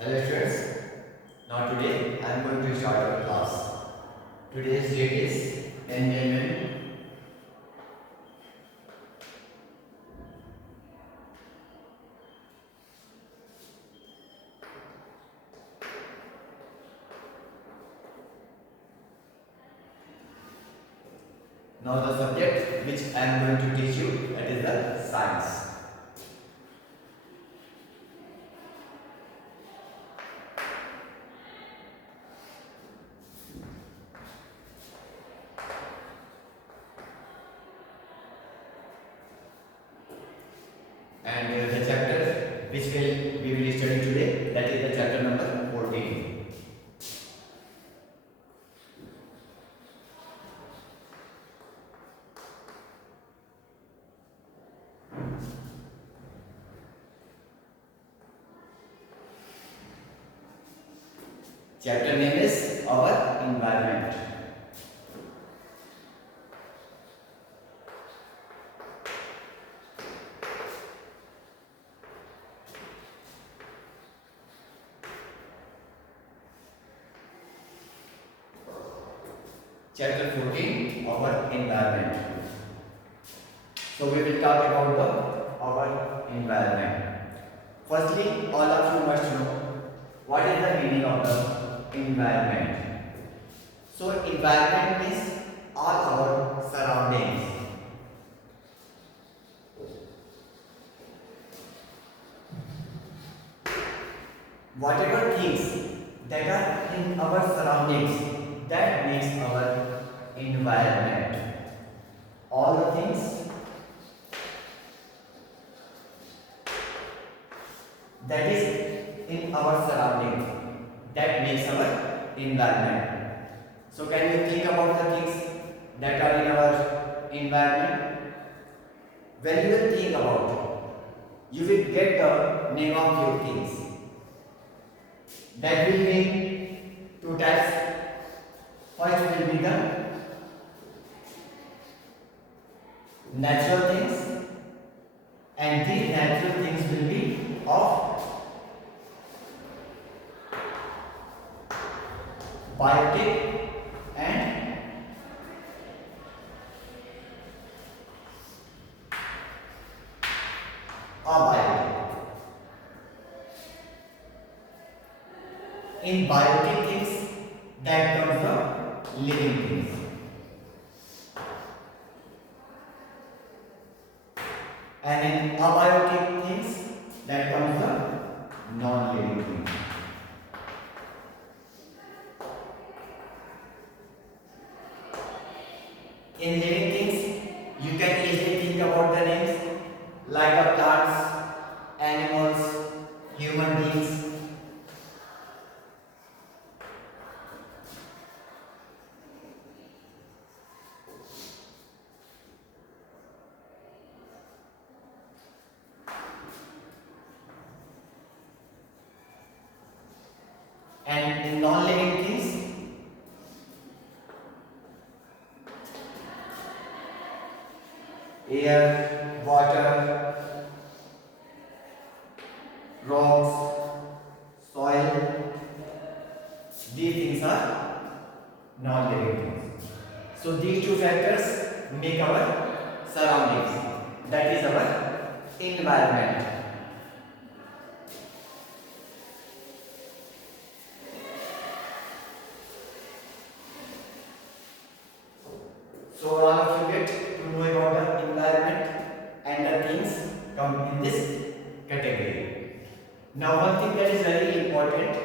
Hello students, now today I am going to start our class. Today's date is environment. Now the subject which I am going to teach you, that is the science. And the chapter which we will study today, that is the chapter number 14. Chapter name is our environment. Chapter 14, our environment. So we will talk about our environment. Firstly, all of you must know what is the meaning of the environment. So environment is all our surroundings. Whatever things that are in our surroundings, that makes our environment. All the things that is in our surrounding, that makes our environment. So can you think about the things that are in our environment? When you will think about, you will get the name of your things. That will be two types. First will be the natural things, and these natural things will be of biotic and abiotic. In biotic things, that comes the living things. And in abiotic things, that comes the non-living things. In living things, you can easily think about the names like the plants, animals, human beings. And in non-living things, air, water, rocks, soil, these things are non-living things. So these two factors make our surroundings, that is our environment. So all of you get to know about the environment and the things come in this category. Now one thing that is very important,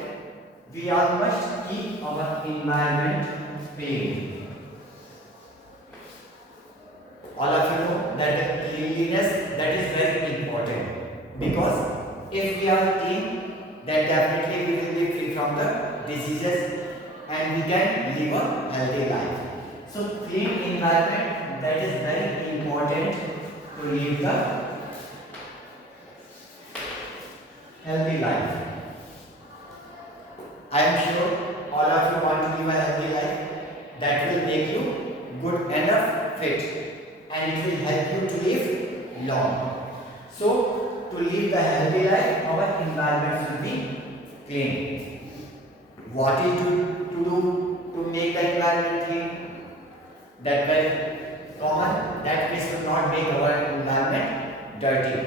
we all must keep our environment clean. All of you know that cleanliness, that is very important, because if we are clean, then definitely we will be free from the diseases and we can live a healthy life. So clean environment, that is very important to live the healthy life. I am sure all of you want to live a healthy life that will make you good enough fit, and it will help you to live long. So to live the healthy life, our environment should be clean. What is to do to make the environment clean? That very common, that we should not make our environment dirty.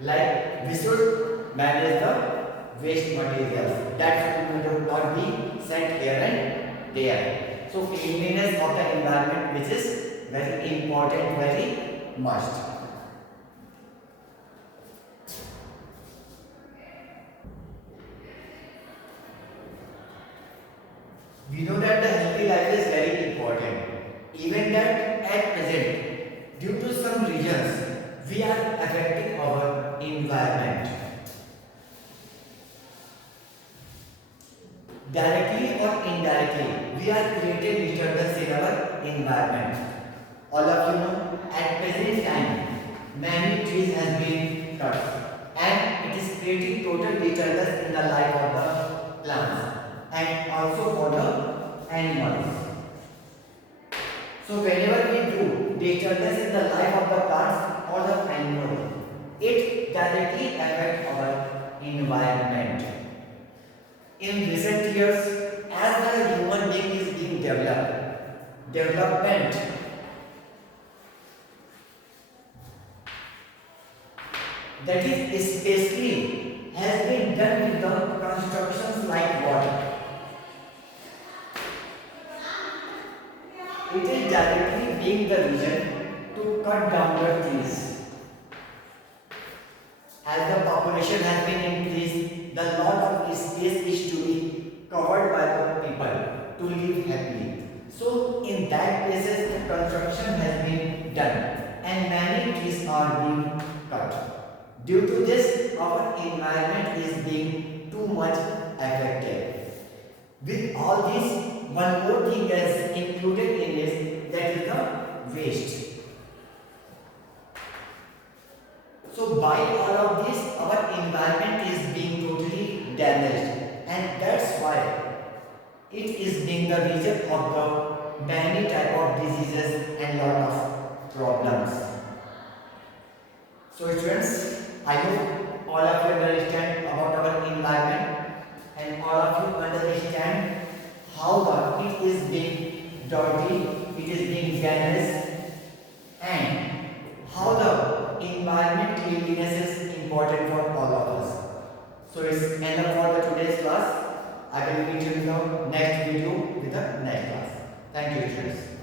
Like we should manage the waste materials that should not be sent here and there. So cleanliness of the environment, which is very important, very must. We know that the healthy life is very important. Even that at present, due to some reasons, we are affecting our environment. Directly or indirectly, we are creating disturbance in our environment. All of you know, at present time, many trees have been cut and it is creating total disturbance in the life of the plants and also for the animals. So whenever we do disturbance in the life of the plants or the animals, it directly affects our environment. In recent years, as the human being is being development that is especially has been done with the constructions like what? It is directly being the reason to cut down the trees. As the population has been increased, the lot of space is to be covered by the people to live happily. So in that places the construction has been done and many trees are being cut. Due to this, our environment is being too much affected. With all this, one more thing is included in this, that is the waste. So by all of this, our environment is being totally damaged, and that's why it is being the reason of the many type of diseases and lot of problems. So students, I hope all of you understand about our environment and all of you understand how it is being dirty, it is being damaged, and how the environment cleanliness is important for all of us. So it's end up for the today's class. I will meet you in the next video with the next class. Thank you, students.